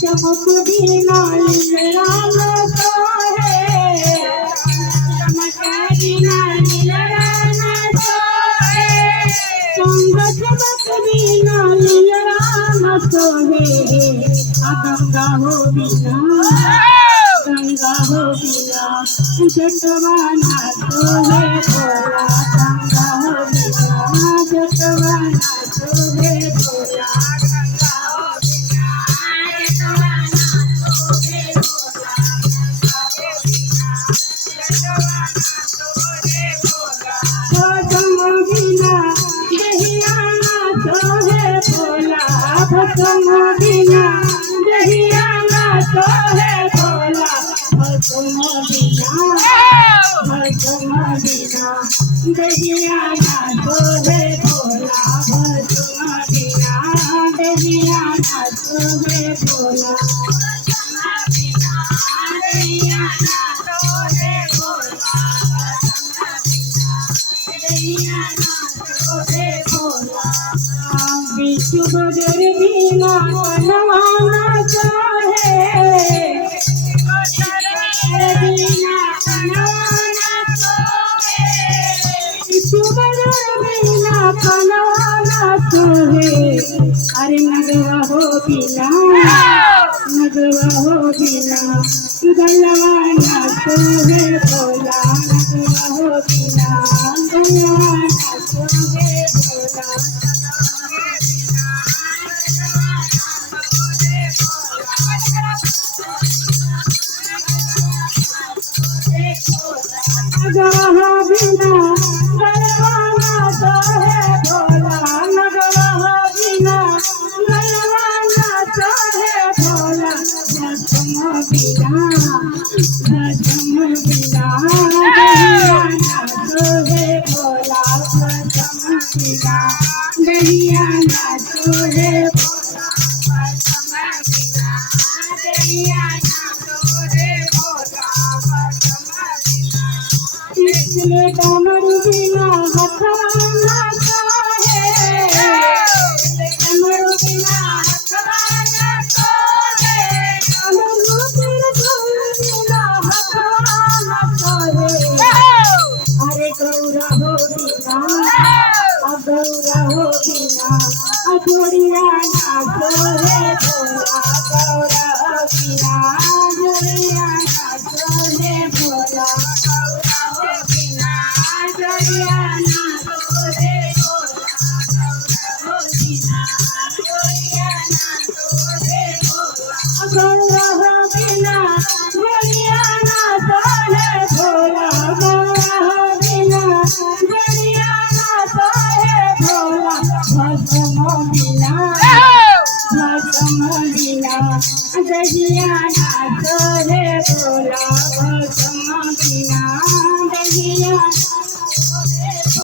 चमक बिना राम सोहे चमक बिना राम सोहे संग चमक बिना राम सोहे गंगा हो बिना जटवाना सोहे भोला गंगा हो बिना जटवाना सोहे भोला विश्व बदर बिना बनवाना चाहे बिना बनवाना चाहे विश्व बदर बिना बनवाना चाहे अरे नगवा हो बिना गलवाना सोहे भोला नगवा हो बिना गलवाना सोहे भोला नगवा बिना गलवाना सोहे भोला नगवा बिना गलवाना सोहे भोला भस्म बिना दहियाना सोहे भोला भस्म बिना दहियाना सोहे भोला भस्म बिना दहियाना सोहे भोला भस्म बिना इसलिए कमर बिना हथवाना चाहे कमर बिना हथवाना चाहे कमर बिना हथवाना चाहे अरे गौरा हो बिना जोड़िया ना सोहे भोला गौरा हो बिना जोड़िया ना सोहे भोला दहियाना सोहे भोला भस्म बिना दहियाना